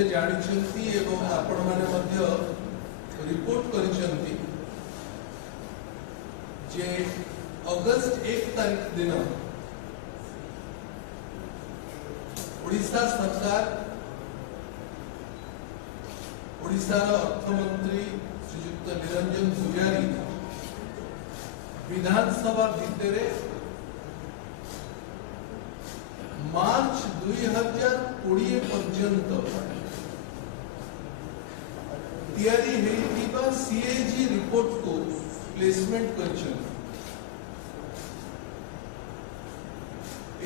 समस्ते जानिछंती एवं आपण माने मध्य रिपोर्ट करिसंती जे अगस्त 1 तारीख दिन ओडिशा सरकार ओडिशार अर्थमंत्री श्रीयुक्त निरंजन सुयारी विधानसभा भितर मार्च 2020 पर्यंत तैयारी हेइतिबा सीएजी रिपोर्ट को प्लेसमेंट करछन।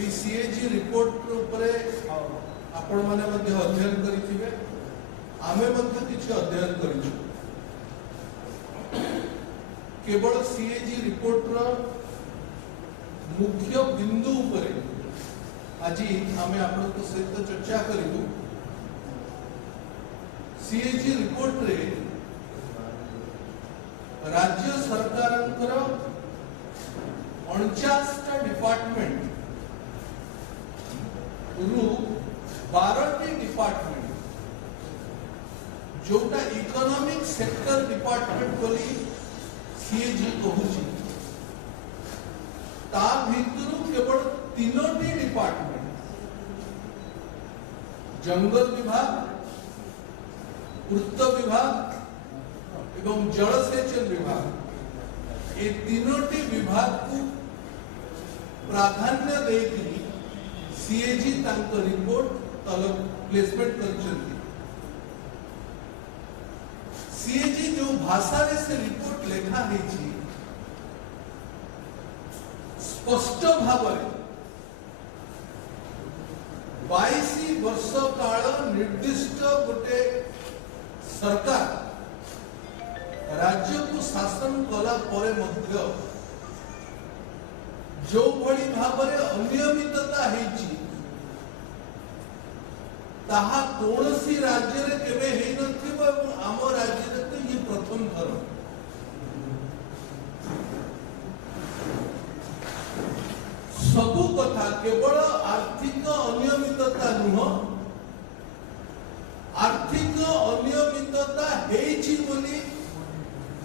ए सीएजी रिपोर्ट उपरे आपण माने मध्ये अध्ययन करिथिबे, आमे मध्ये किछ अध्ययन करिछु। केवल सीएजी रिपोर्ट रो मुख्य बिंदु उपरे आज आमे आपन सहित चर्चा करिबु। सीएजी रिपोर्ट रे राज्य सरकारंकर 49टा डिपार्टमेंट रु 12टी डिपार्टमेंट जोटा इकोनॉमिक सेक्टर डिपार्टमेंट बोली सीएजी कहूची, ता भितरु केवल 3टी डिपार्टमेंट जंगल विभाग, पूर्त विभाग एवं जलसेचन विभाग, ये 3टी विभाग को प्राधान्य देकी सीएजी तांको रिपोर्ट तलब प्लेसमेंट करछंती। सीएजी जो भाषा रे से रिपोर्ट लेखा हेची स्पष्ट भावरे 22 वर्ष काल निर्दिष्ट गोटे सरकार राज्य को शासन कला परे मध्य जो भली भावरे अनियमितता हेची ताहा कोनसी राज्य रे केबे हेइ नथिबो एवं आम राज्य रे तो ये प्रथम थर। सबु कथा केवल आर्थिक अनियमितता नुह, आर्थिक अनियमितता हेइछि बोली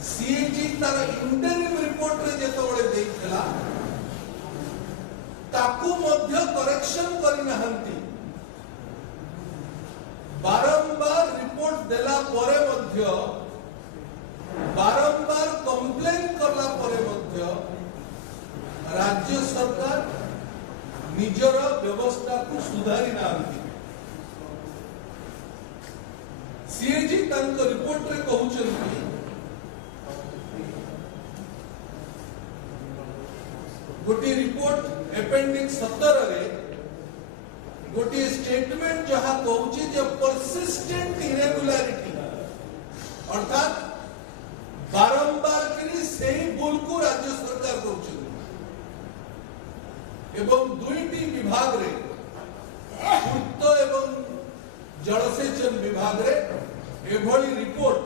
सीएजी तार इंटरिम रिपोर्ट रे जेतबळे देइथला ताकू मध्य करेक्शन करि नहंती। बारंबार रिपोर्ट देला परे मध्य, बारंबार कंप्लेन करला परे मध्य राज्य सरकार निजर व्यवस्था को सुधारी नांती। सीएजी तांको रिपोर्ट रे कहउचंती गोटी रिपोर्ट अपेंडिक्स 17 रे गोटी स्टेटमेंट जहां कहउची जे परसिस्टेंट इरेगुलरिटी अर्थात बारंबार करी सेही भूल को राज्य सरकार कहउची एवं दुईटी विभाग रे पूर्त एवं जलसेचन विभाग रे एभली report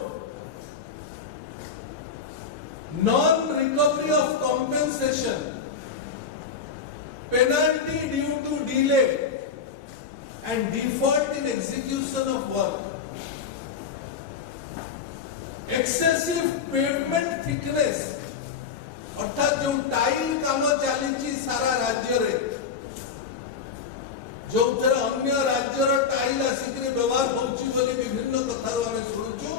non recovery of compensation, penalty due to delay and default in execution of work, excessive pavement thickness अर्थात जो टाइल काम चली सारा राज्य रे जो थर अन्य राज्य रो टाइल आसिक व्यवहार होउची बोली विभिन्न कथा आमे सुनुचु,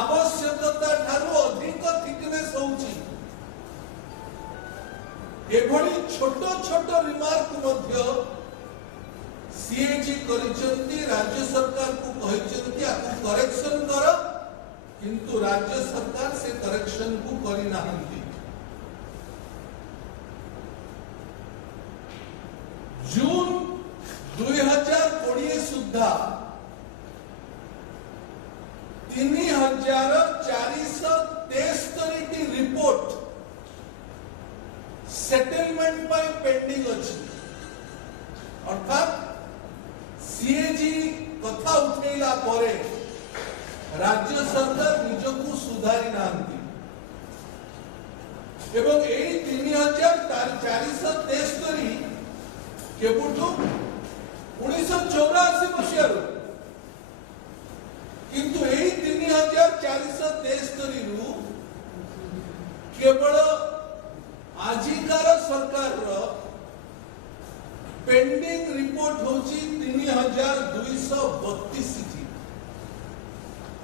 आवश्यकता ठारो अधिक थिकनेस होउची। एभली छोट छोट रिमार्क मध्य सीएजी करिसंती, राज्य सरकार को कहिसंती आकु करेक्शन कर, किंतु राज्य सरकार से करेक्शन को करि नाहंती। जून 2020 सुद्धा 3473 टी रिपोर्ट सेटलमेंट पाई पेंडिंग अछि। अर्थात सीएजी कथा उठेला परे राज्य सरकार निजको सुधारी नांती एवं एई 3473 केबुटू 1984 मसियारो किंतु एई 3473 रु केवल आजिकार सरकार पेंडिंग रिपोर्ट होची 3232 थी,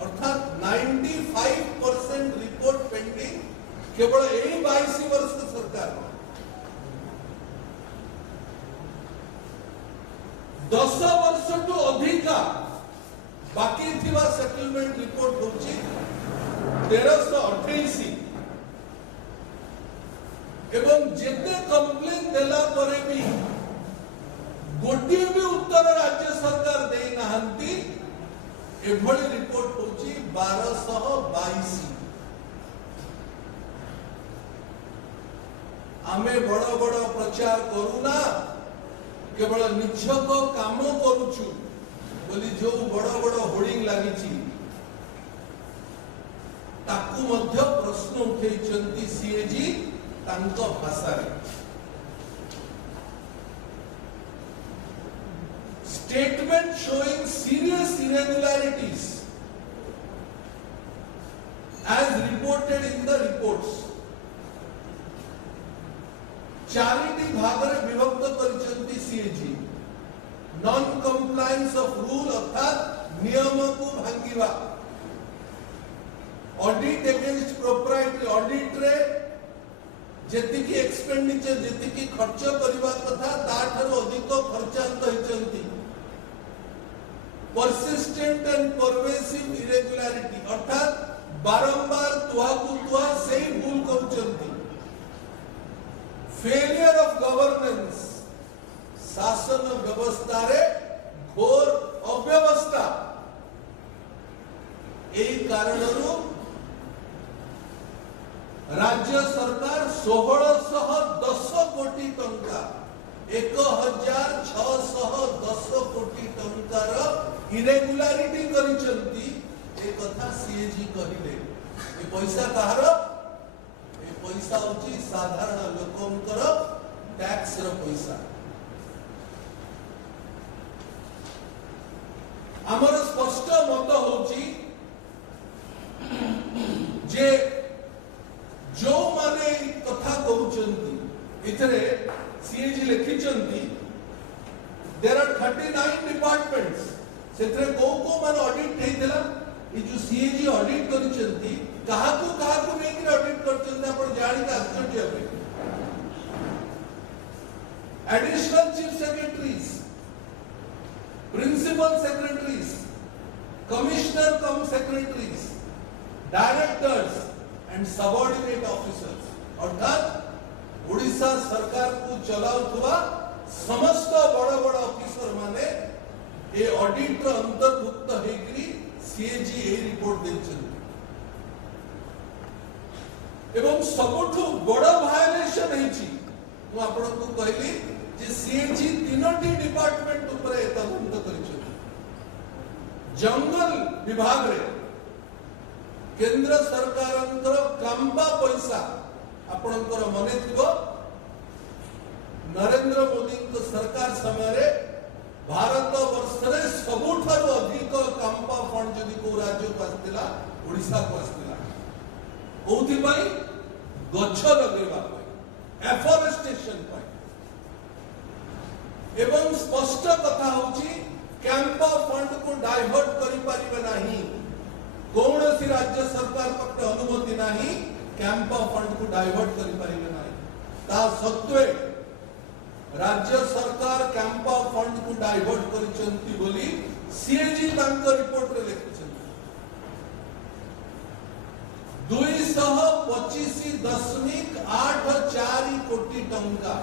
अर्थात 95% रिपोर्ट पेंडिंग केवल यही 22 वर्ष सरकार 10 वर्ष टू अधिका बाकी थिबा सेटलमेंट रिपोर्ट होची 1328 एवं जेते कंप्लेन देला परे भी गोटे भी उत्तर राज्य सरकार दे नहांती एभली रिपोर्ट होची 1222। आमे बड़ बड़ प्रचार करूना केवल निछक काम करूछु बोली जो बड़ बड़ होर्डिंग लागिची ताकू मध्य प्रश्न उठेइचंती सीएजी तांको भाषा रे। Statement showing serious irregularities as reported in the reports. चारिटी भागरे विभक्त करिसेंती CAG. Non compliance of rule अर्थात नियम को भांगिबा, ऑडिट अगेंस्ट प्रोप्राइटरी ऑडिट रे जेतिकी एक्सपेंडिचर जेतिकी खर्च करिबा कथा ताठारो अधिक खर्चांत होइचंती। persistent and pervasive irregularity अर्थात बारंबार तुहाकु तुहा से ही भूल करुचंती। failure of governance शासन व्यवस्था रे घोर अव्यवस्था एई कारणरू राज्य सरकार 1610 कोटी टंका 1610 कोटी टंकार इरेगुलारिटी करिसंती ए कथा सीएजी कहिले। ए पैसा कहार ए पैसा होची साधारण लोकंकर टैक्स रो पैसा। हमर स्पष्ट मत होची जे जो माने कथा कहउचंती इतरे सीएजी लिखिचंती देयर आर 39 डिपार्टमेंट्स सेथरे को माने ऑडिट हेइतला। ई जो सीएजी ऑडिट करिचंती काहाकू नै कि ऑडिट करचंती आपण जानि का आश्चर्य होबे। Additional chief secretaries, principal secretaries, commissioner cum secretaries, directors and subordinate officers अर्थात ओडिशा सरकार को चलाउथुवा समस्त बड़ बड़ ऑफिसर माने ए ऑडिट रो अंतर्भुक्त हेकरी सीएजी ए रिपोर्ट देछन। एवं सबठु बड़ वायलेशन हेची मु आपण को कहली जे सीएजी तीनोटी डिपार्टमेंट ऊपर तदंत करिछन। जंगल विभाग रे केंद्र सरकारंकर कांबा पैसा आपणकर मने थिबो नरेंद्र मोदी को सरकार समय रे भारत वर्ष रे सबुठारु अधिक कांबा फंड जदि को राज्य को आस्तिला ओडिसा को आस्तिला कोथि पई गछ लगेबा पई एफोरेस्टेशन पई। एवं स्पष्ट कथा होची कांबा फंड को डाइवर्ट करि परिबे नाही। कौन सी राज्य सरकार पक्ष अनुमति नहीं कैंप फंड को डाइवर्ट करि परिबे नहीं। ता सत्वे राज्य सरकार कैंप फंड को डाइवर्ट करिसंती बोली सीएजी तांक रिपोर्ट रे लिखिसंती। 225.84 कोटी टंका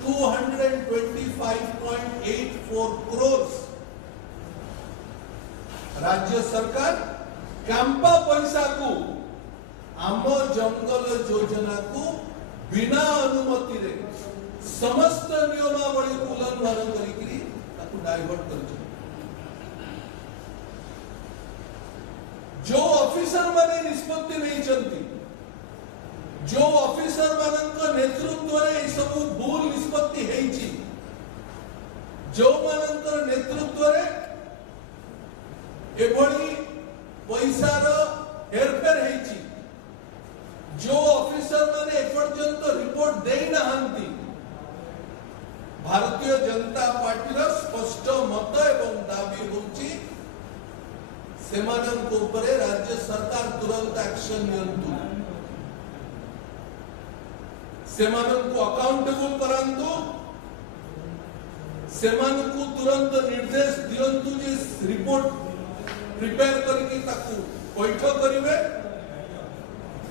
225.84 करोड़ राज्य सरकार कांपा पैसा को आम जंगल योजना को बिना अनुमति रे समस्त नियमावली को उल्लंघन करिकरी ताकू डाइवर्ट कर। जो ऑफिसर माने निष्पत्ति नहीं चलती, जो ऑफिसर मानक नेतृत्व रे सब भूल निष्पत्ति हेची, जो मानक नेतृत्व रे एभली ओडिशा रो हेरफेर हेची जो ऑफिसर माने एपर्यंत रिपोर्ट देई नाहंती भारतीय जनता पार्टी रो स्पष्ट मत एवं दाबी होची सेमानन को ऊपर राज्य सरकार तुरंत एक्शन नियंतु सेमानन को अकाउंटेबल करंतु सेमान को तुरंत निर्देश दियंतु जे रिपोर्ट प्रिपेयर करके ताकू पैठ करिवे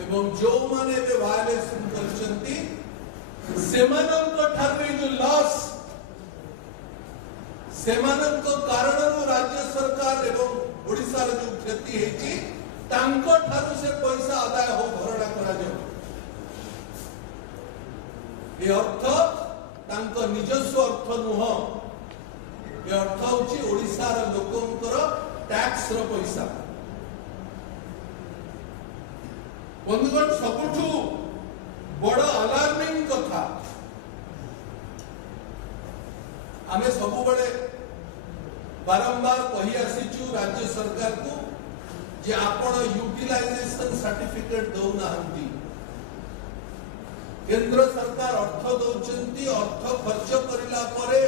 एवं जो माने बे वायलेशन करचंती सेमानन को ठारे जो लॉस सेमानन को कारणनु राज्य सरकार एवं ओडिसा रे जो क्षति हेची तांको ठारू से पैसा आदाय हो भरणा करा जाऊ ये अर्थ तांको निजस्व अर्थ नुह ये अर्थ होची ओडिसा रे लोकंकर टैक्स रो पैसा बंधुगण सबुठु बड़ अलार्मिंग कथा आमे सबु बड़े बारंबार कही आसीचु राज्य सरकार को जे आपण यूटिलाइजेशन सर्टिफिकेट दौ नाहंती केंद्र सरकार अर्थ दौचंती अर्थ खर्च करिला परे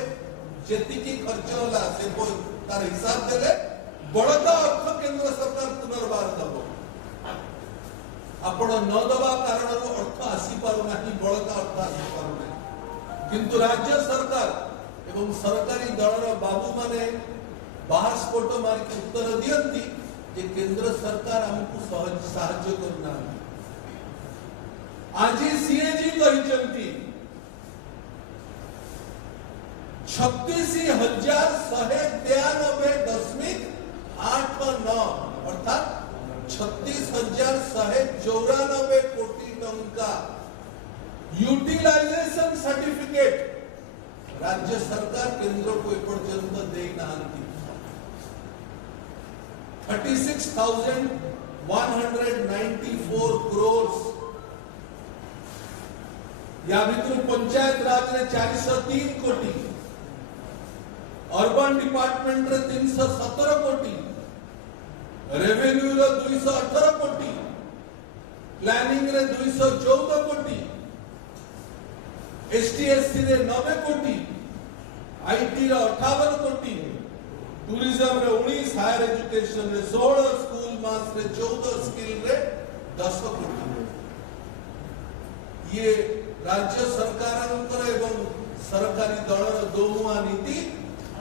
जेतिकी खर्च होला से तार हिसाब देले बड़का अर्थ केंद्र सरकार पुनर्बार दबो आपण न दबा कारण अर्थ आसी पारु नाही बड़का अर्थ आसी पारु नाही किंतु राज्य सरकार एवं सरकारी दलर बाबू माने बाहस्फोट मारिक उत्तर दियंती जे केंद्र सरकार हमकु सहज सहाय्य करना आज सीएजी कहिचंती 36,193.89 अर्थात 36,194 कोटी टंका यूटिलाइजेशन सर्टिफिकेट राज्य सरकार केंद्र को एपर्यंत देई नाहंती 36,194 crores या भीतर पंचायत राज रे 403 कोटी अर्बन डिपार्टमेंट रे 317 कोटी रेवेन्यू रे 218 कोटी प्लानिंग रे 214 कोटी एसटीएससी रे 90 कोटी आईटी रे 58 कोटी टूरिज्म रे 19 हायर एजुकेशन रे 16 स्कूल मास रे 14 स्किल रे 10 कोटी ये राज्य सरकार एवं सरकारी दलर दोमुआ नीति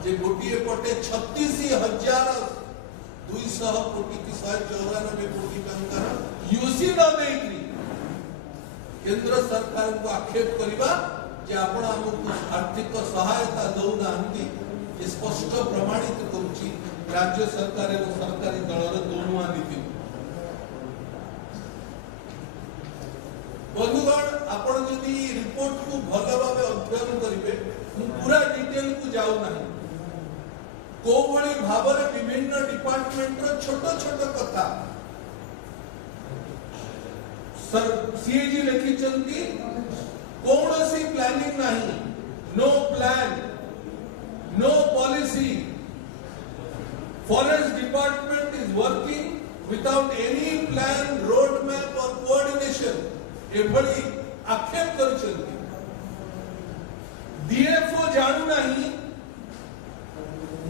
जे गोटे पटे 36,200 कोटी की 194 कोटी टंका यूसी न देई केंद्र सरकार को आक्षेप करिबा जे आपण हमकु आर्थिक सहायता दउ नाहंती ये स्पष्ट प्रमाणित करूची राज्य सरकार एवं सरकारी दलर दोमुआ नीति बंधुगण आपण जदि रिपोर्ट को भल भाव अध्ययन करिवे पूरा डिटेल को जाऊ नाही को भली भाव रे विभिन्न डिपार्टमेंट रो छोट छोट कथा सर सीएजी लिखि चंती कोनोसी प्लानिंग नाही no plan no policy forest department is working without any plan road map और कोऑर्डिनेशन एभली आक्षेप करिसंती डीएफओ जानू नाही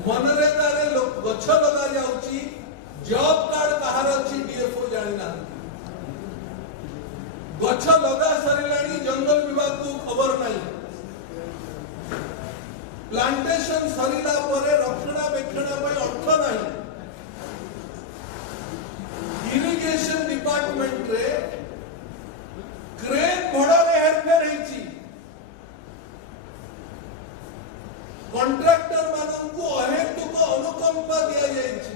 मनरेगा रे गछ लगा जाउची जॉब कार्ड कहार अछि डीएफओ जानि ना गछ लगा सरिलाणी जंगल विभाग को खबर नाही प्लांटेशन सरिला परे रक्षणाबेक्षण पय अर्थ नाही इरिगेशन डिपार्टमेंट रे क्रेन घोड़े हेरफेर हेची कॉन्ट्रैक्टर माननकु अहेतुक अनुकंपा दिया जायछि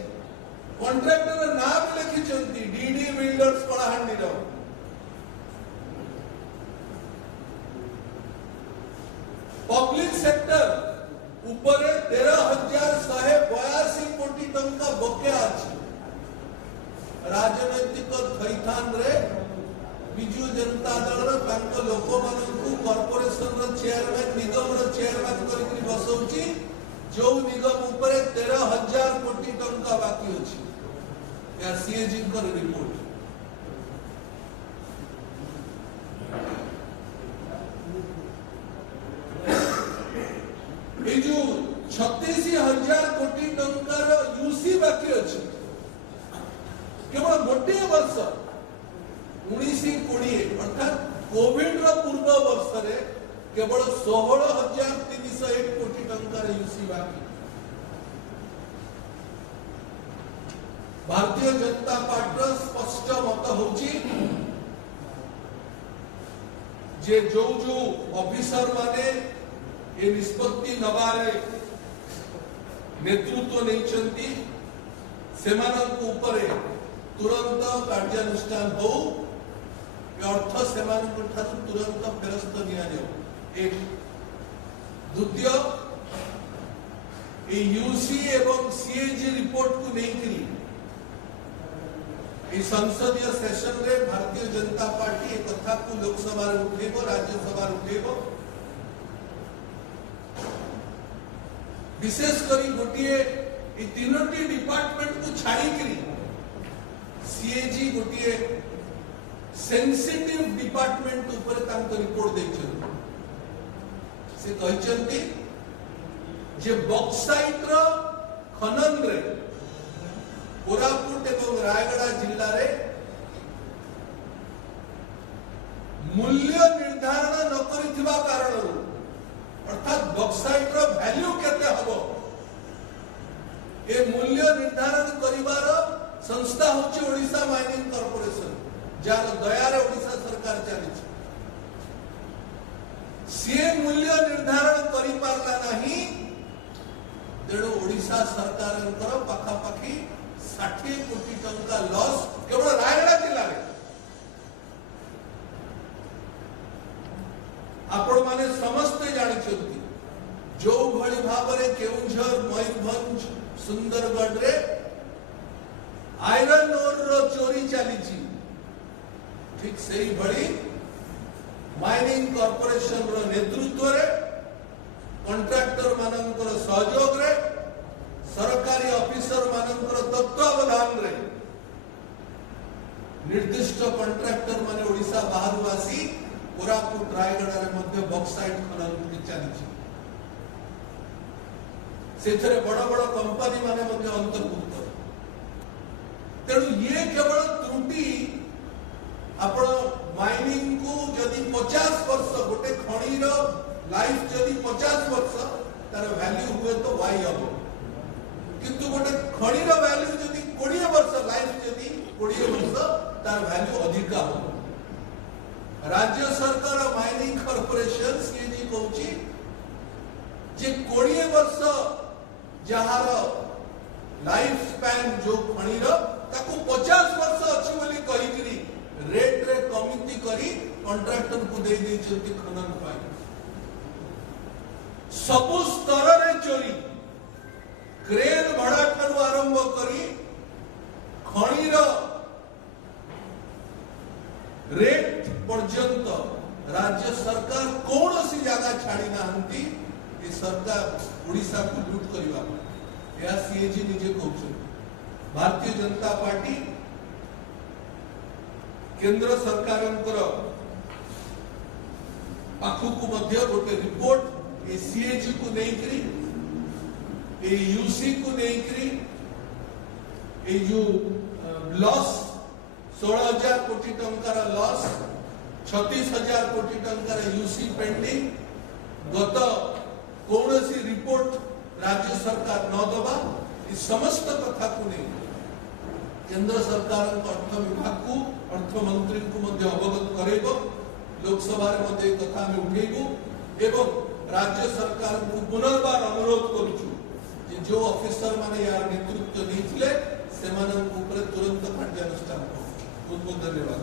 कॉन्ट्रैक्टर नाम लिखि चंती डीडी बिल्डर्स कलाहांडी रो पब्लिक सेक्टर ऊपर 13,182 कोटी टंका बकेया अछि राजनैतिक थैथान रे बिजू जनता दल लोक कॉर्पोरेशन चेयरमैन निगम चेयरमैन करके बसौची जो निगम ऊपर 13,000 कोटी टंका बाकी अछि या सीएजी कर रिपोर्ट ये जो 36,000 कोटी टंकार यूसी बाकी अच्छे केवल गोटे वर्ष 19-20 अर्थात कोविड पूर्व वर्ष रे केवल 16,301 कोटी टंकार यूसी बाकी। भारतीय जनता पार्टी स्पष्ट मत होची जे जो ऑफिसर माने ये निष्पत्ति नबारे नेतृत्व नहीं सेमानंक उपरे तुरंत कार्यानुष्ठान हो अर्थ सेमानंक ठारू तुरंत फेरस्त निया जाओ। एक द्वितीय यूसी एवं सीएजी रिपोर्ट को नहीं करी संसदीय सेशन रे भारतीय जनता पार्टी एक कथा को लोकसभा उठेब राज्यसभा उठेब विशेष करी गोटे तीनोटी डिपार्टमेंट को छाड़ी करी सीएजी गोटे सेंसिटिव डिपार्टमेंट ऊपर तांको रिपोर्ट देछन से कहचंती जे बॉक्साइट रो खनन रे कोरापुट एवं रायगड़ा जिल्ला रे मूल्य निर्धारण न करिथिबा कारण अर्थात बॉक्साइट रो वैल्यू केते हबो ए मूल्य निर्धारण करिवार संस्था होची ओडिशा माइनिंग कॉर्पोरेशन जार दयारे ओडिशा सरकार चली सी मूल्य निर्धारण करि पारला नाही तेणु ओडिशा सरकार पाखापाखि 60 कोटी टंका लॉस केवल रायगड़ा जिला रे आपण माने समस्ते जानि छथि जो भली भाबरे केउंझर मयूरभंज सुंदरगढ़ रे आयरन ओर रो चोरी चली ठीक से ही भली माइनिंग कॉर्पोरेशन रो नेतृत्व रे कॉन्ट्रैक्टर मानकर सहयोग रे सरकारी ऑफिसर मानकर तत्वावधान रे निर्दिष्ट कॉन्ट्रैक्टर माने ओडिशा बाहर आसी कोरापुट रायगड़ा रे मध्य बॉक्साइट खनन चली सेथरे बड़ बड़ कंपनी माने मध्य अंतर्भुक्त तेणु ये केवल त्रुटि आपण माइनिंग को जदि 50 वर्ष गोटे खणीर लाइफ जदि 50 वर्ष तार वैल्यू हुए तो वाई हम किंतु गोटे खणीर वैल्यू जदि 20 वर्ष लाइफ जदि 20 वर्ष तार वैल्यू अधिक हो राज्य सरकार माइनिंग कॉर्पोरेशन सीएजी कहूची जे 20 वर्ष जहार लाइफ स्पैन जो खणीर ताको 50 वर्ष अछि बोली कहि करी रेट रे कमिटी करी कॉन्ट्रैक्टर को दे दै छथि खनन पाई सबु स्तर रे चोरी क्रेन भड़ा ठारू आरंभ करी खणीर रेट पर्यंत राज्य सरकार कौन सी जगह छाड़ी नाहंती ये सरकार ओडिशा को लूट करबा या सीएजी निजे कहउछ भारतीय जनता पार्टी केंद्र सरकारंकर पाखु को मध्य गोटे रिपोर्ट ए सीएजी को नहीं करी ए यूसी को नहीं करी ए जो लॉस 16,000 कोटी टंकार लॉस 36,000 कोटी टंकार यूसी पेंडिंग गत कौन सी रिपोर्ट राज्य सरकार न दबा इस समस्त कथा को नहीं केंद्र सरकार अर्थ विभाग को अर्थ मंत्री को मध्य अवगत करेबो लोकसभा रे मध्य कथा में उठेबो एवं राज्य सरकार को पुनर्बार अनुरोध करूछु जे जो ऑफिसर माने यार नेतृत्व नीथिले सेमानन ऊपर तुरंत कार्यानुष्ठान बहुत बहुत धन्यवाद।